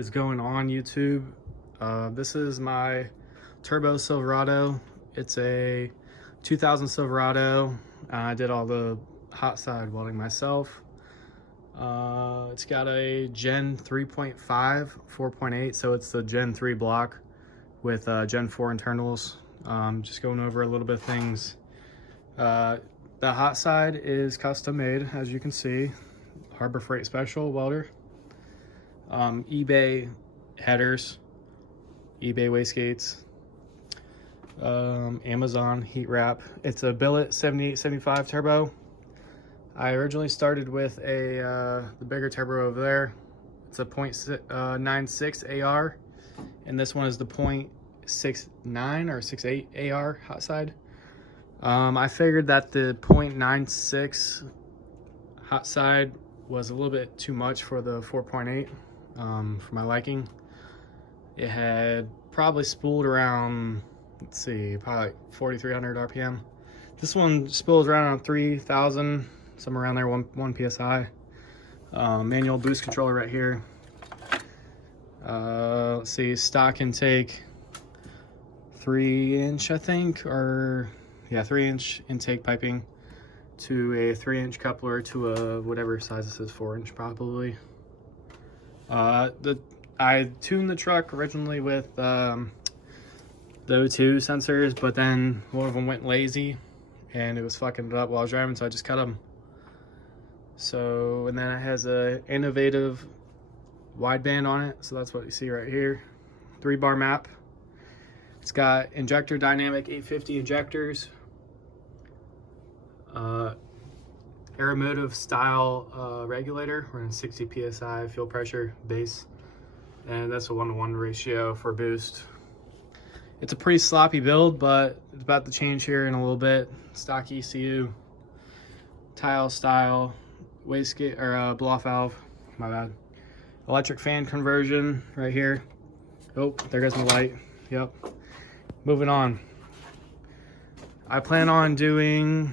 is going on, YouTube? This is my turbo Silverado. It's a 2000 Silverado. I did all the hot side welding myself. It's got a Gen 3.5 4.8, so it's the Gen 3 block with Gen 4 internals. Just going over a little bit of things. The hot side is custom made, as you can see. Harbor Freight Special welder. eBay headers, eBay wastegates, Amazon heat wrap. It's a billet 7875 turbo. I originally started with the bigger turbo over there. It's a .96 AR, and this one is the .69 or 68 AR hot side. I figured that the .96 hot side was a little bit too much for the 4.8 for my liking. It had probably spooled around, let's see, probably like 4,300 RPM. This one spools around 3,000, somewhere around there, 1 PSI. Manual boost controller right here. Let's see, stock intake, 3-inch, I think, or yeah, 3-inch intake piping to a 3-inch coupler to a whatever size this is, 4-inch probably. I tuned the truck originally with the O2 sensors, but then one of them went lazy and it was fucking it up while I was driving, so I just cut them. So, and then it has a innovative wideband on it, so that's what you see right here. 3-bar map. It's got injector dynamic 850 injectors. Aeromotive style regulator running 60 psi fuel pressure base, and that's a 1-to-1 ratio for boost. It's a pretty sloppy build, but it's about to change here in a little bit. Stock ECU, tile style, wastegate or blow-off valve. My bad. Electric fan conversion right here. Oh, there goes my light. Yep. Moving on. I plan on doing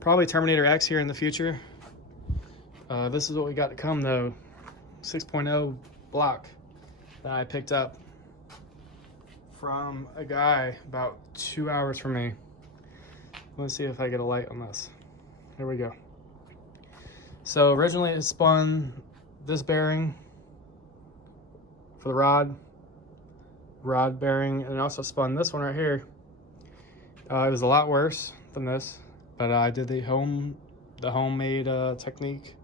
probably Terminator X here in the future. This is what we got to come though. 6.0 block that I picked up from a guy about 2 hours from me. Let's see if I get a light on this. Here we go. So originally it spun this bearing for the rod bearing, and it also spun this one right here. It was a lot worse than this, but I did the homemade technique.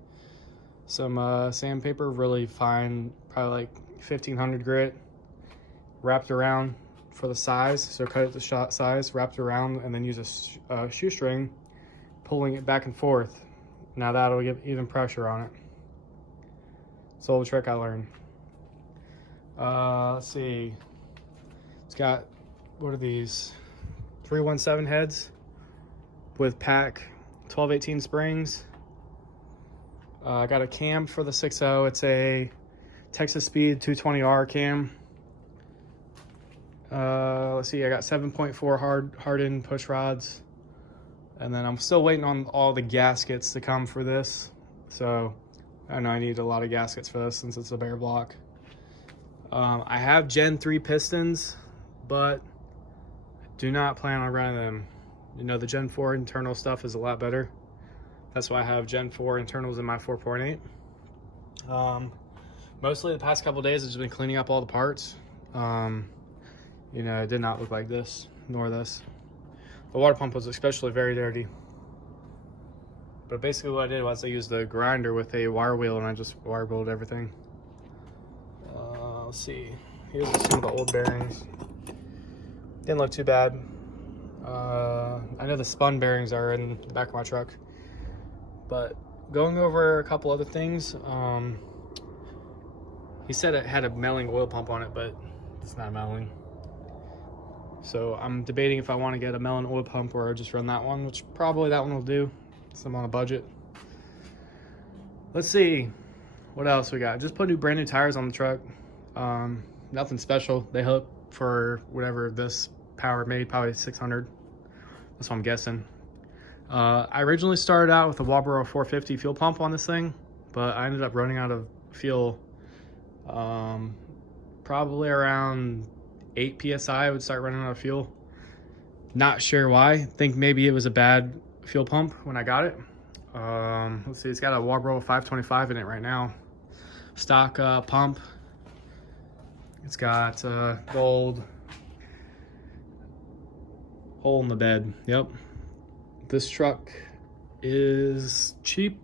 Some sandpaper, really fine, probably like 1500 grit, wrapped around for the size. So cut it to shot size, wrapped around, and then use a shoestring, pulling it back and forth. Now that'll give even pressure on it. It's a little trick I learned. Let's see. It's got, what are these? 317 heads with pack 1218 springs. I got a cam for the 6.0. It's a Texas Speed 220R cam. Let's see, I got 7.4 hardened push rods. And then I'm still waiting on all the gaskets to come for this. So I know I need a lot of gaskets for this since it's a bare block. I have Gen 3 pistons, but I do not plan on running them. You know, the Gen 4 internal stuff is a lot better. That's why I have Gen 4 internals in my 4.8. Mostly the past couple days I've just been cleaning up all the parts. You know, it did not look like this, nor this. The water pump was especially very dirty. But basically what I did was I used the grinder with a wire wheel and I just wire wheeled everything. Let's see. Here's some of the old bearings. Didn't look too bad. I know the spun bearings are in the back of my truck. But going over a couple other things, he said it had a melling oil pump on it, but it's not melling. So I'm debating if I want to get a melling oil pump or just run that one, which probably that one will do, since I'm on a budget. Let's see what else we got. Just put brand new tires on the truck. Nothing special. They hook for whatever this power made, probably 600. That's what I'm guessing. I originally started out with a Walbro 450 fuel pump on this thing, but I ended up running out of fuel Probably around 8 psi I would start running out of fuel. Not sure why. Think maybe it was a bad fuel pump when I got it. Let's see, it's got a Warbro 525 in it right now. Stock pump. It's got gold hole in the bed. Yep. This truck is cheap,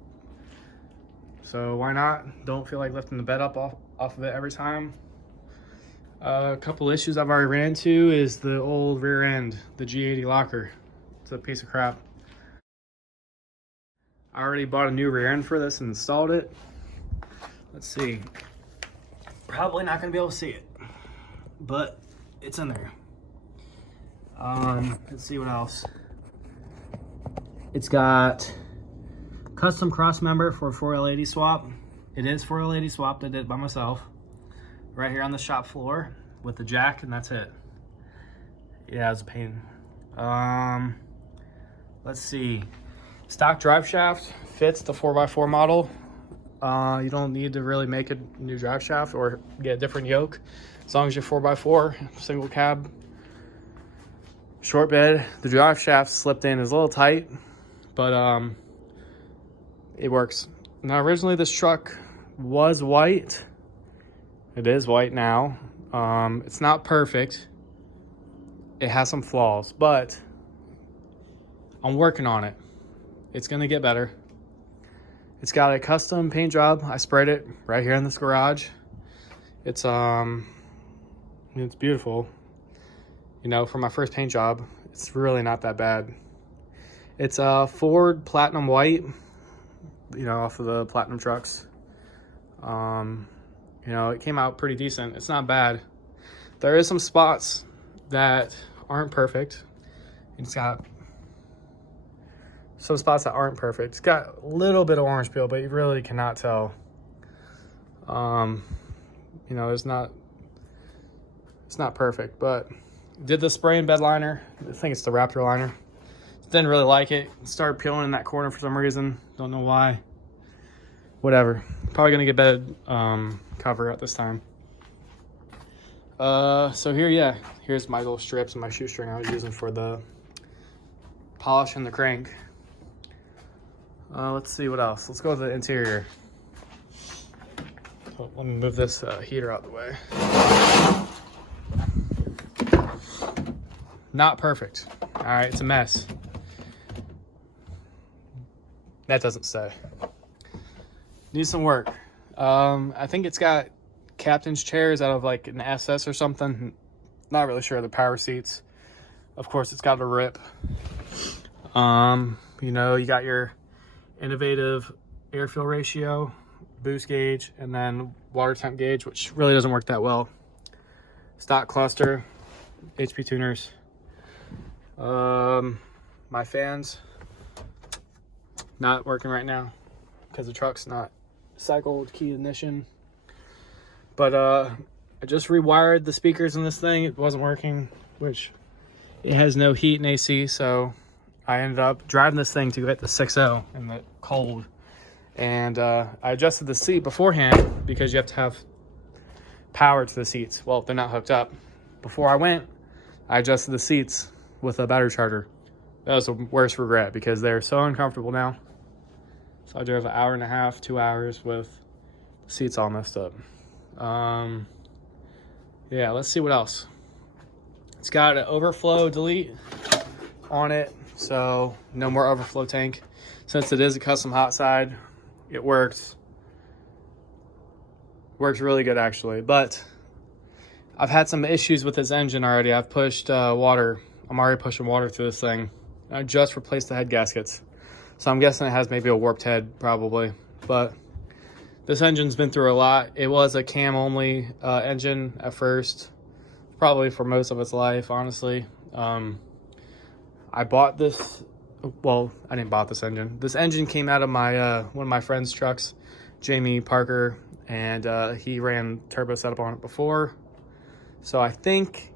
so why not? Don't feel like lifting the bed up off of it every time. A couple issues I've already ran into is the old rear end, the G80 locker. It's a piece of crap. I already bought a new rear end for this and installed it. Let's see. Probably not gonna be able to see it, but it's in there. Let's see what else. It's got custom cross member for 4L80 swap. It is 4L80 swapped. I did it by myself. Right here on the shop floor with the jack, and that's it. Yeah, it's a pain. Let's see. Stock drive shaft fits the 4x4 model. You don't need to really make a new drive shaft or get a different yoke. As long as you're 4x4, single cab, short bed. The drive shaft slipped in is a little tight, but it works. Now, originally this truck was white. It is white now. It's not perfect. It has some flaws, but I'm working on it. It's gonna get better. It's got a custom paint job. I sprayed it right here in this garage. It's beautiful. You know, for my first paint job, it's really not that bad. It's a Ford Platinum White, you know, off of the Platinum trucks. You know, it came out pretty decent. It's not bad. There is some spots that aren't perfect. It's got some spots that aren't perfect. It's got a little bit of orange peel, but you really cannot tell. You know, it's not perfect, but did the spray and bed liner. I think it's the Raptor liner. Didn't really like it. Started peeling in that corner for some reason. Don't know why. Whatever. Probably gonna get bed cover at this time. So here, yeah, here's my little strips and my shoestring I was using for the polish and the crank. Let's see what else. Let's go to the interior. Oh, let me move this heater out of the way. Not perfect. All right, it's a mess. That doesn't say. Needs some work. I think it's got captain's chairs out of like an SS or something. Not really sure. The power seats. Of course, it's got a rip. You know, you got your innovative air-fuel ratio, boost gauge, and then water temp gauge, which really doesn't work that well. Stock cluster, HP tuners. My fans not working right now because the truck's not cycled key ignition. But I just rewired the speakers in this thing. It wasn't working, which it has no heat and AC, so I ended up driving this thing to get the 6.0 in the cold. And I adjusted the seat beforehand because you have to have power to the seats. Well, they're not hooked up. Before I went, I adjusted the seats with a battery charger. That was the worst regret because they're so uncomfortable now. So I drove an hour and a half, 2 hours with the seats all messed up. Yeah, let's see what else. It's got an Overflow Delete on it, so no more overflow tank. Since it is a custom hot side, it works really good actually. But I've had some issues with this engine already. I've pushed water. I'm already pushing water through this thing. I just replaced the head gaskets, so I'm guessing it has maybe a warped head probably. But this engine's been through a lot. It was a cam only engine at first, probably for most of its life, honestly. I bought this, well, I didn't buy this engine. This engine came out of my one of my friend's trucks, Jamie Parker, and he ran turbo setup on it before. So I think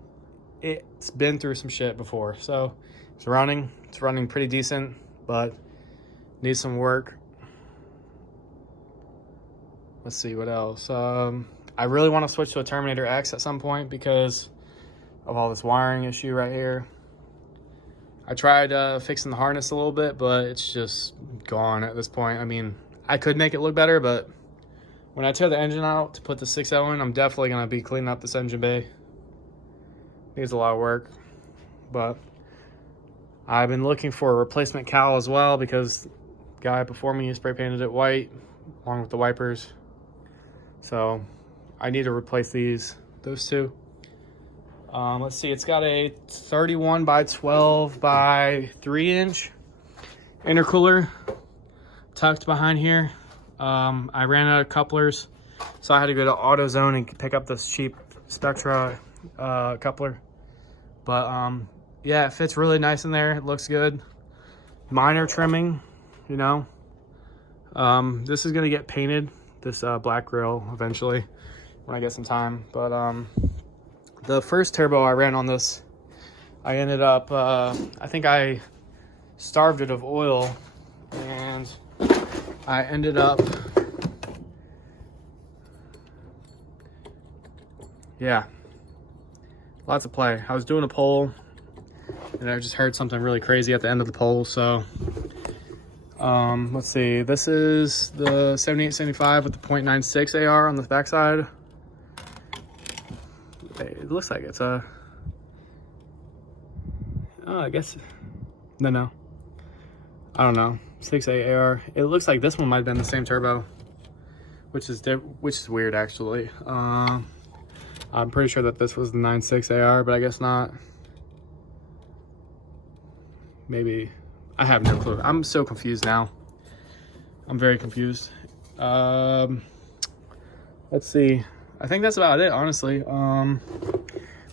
it's been through some shit before. So it's running pretty decent, but needs some work. Let's see what else. I really want to switch to a Terminator X at some point because of all this wiring issue right here. I tried fixing the harness a little bit, but it's just gone at this point. I mean, I could make it look better, but when I tear the engine out to put the 6.0 in, I'm definitely going to be cleaning up this engine bay. Needs a lot of work, but I've been looking for a replacement cowl as well because the guy before me spray painted it white along with the wipers. So I need to replace those two. Let's see, it's got a 31 by 12 by 3 inch intercooler tucked behind here. I ran out of couplers, so I had to go to AutoZone and pick up this cheap Spectra coupler. But yeah, it fits really nice in there. It looks good. Minor trimming, you know. This is gonna get painted, this black grill, eventually when I get some time. But the first turbo I ran on this, I ended up, I think I starved it of oil, and I ended up, yeah, lots of play. I was doing a poll, and I just heard something really crazy at the end of the poll, so let's see. This is the 7875 with the .96 AR on the backside. It looks like it's a, oh, I guess, no, I don't know, 6.8 AR. It looks like this one might have been the same turbo, which is weird actually. I'm pretty sure that this was the 9.6 AR, but I guess not. Maybe, I have no clue. I'm so confused now. I'm very confused. Let's see. I think that's about it, honestly.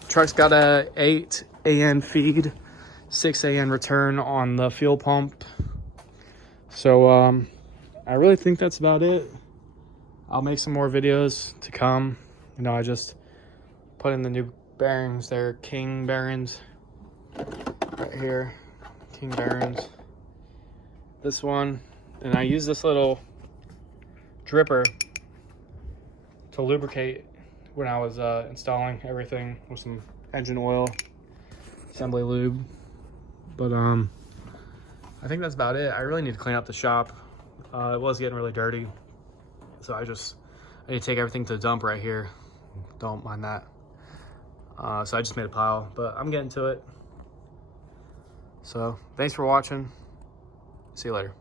Truck's got a 8 AN feed, 6 AN return on the fuel pump. So I really think that's about it. I'll make some more videos to come. You know, I just put in the new bearings. They're King bearings right here. King bearings. This one, and I use this little dripper to lubricate when I was installing everything with some engine oil, assembly lube. But I think that's about it. I really need to clean up the shop. It was getting really dirty, so I need to take everything to the dump right here. Don't mind that. So I just made a pile, but I'm getting to it. So thanks for watching. See you later.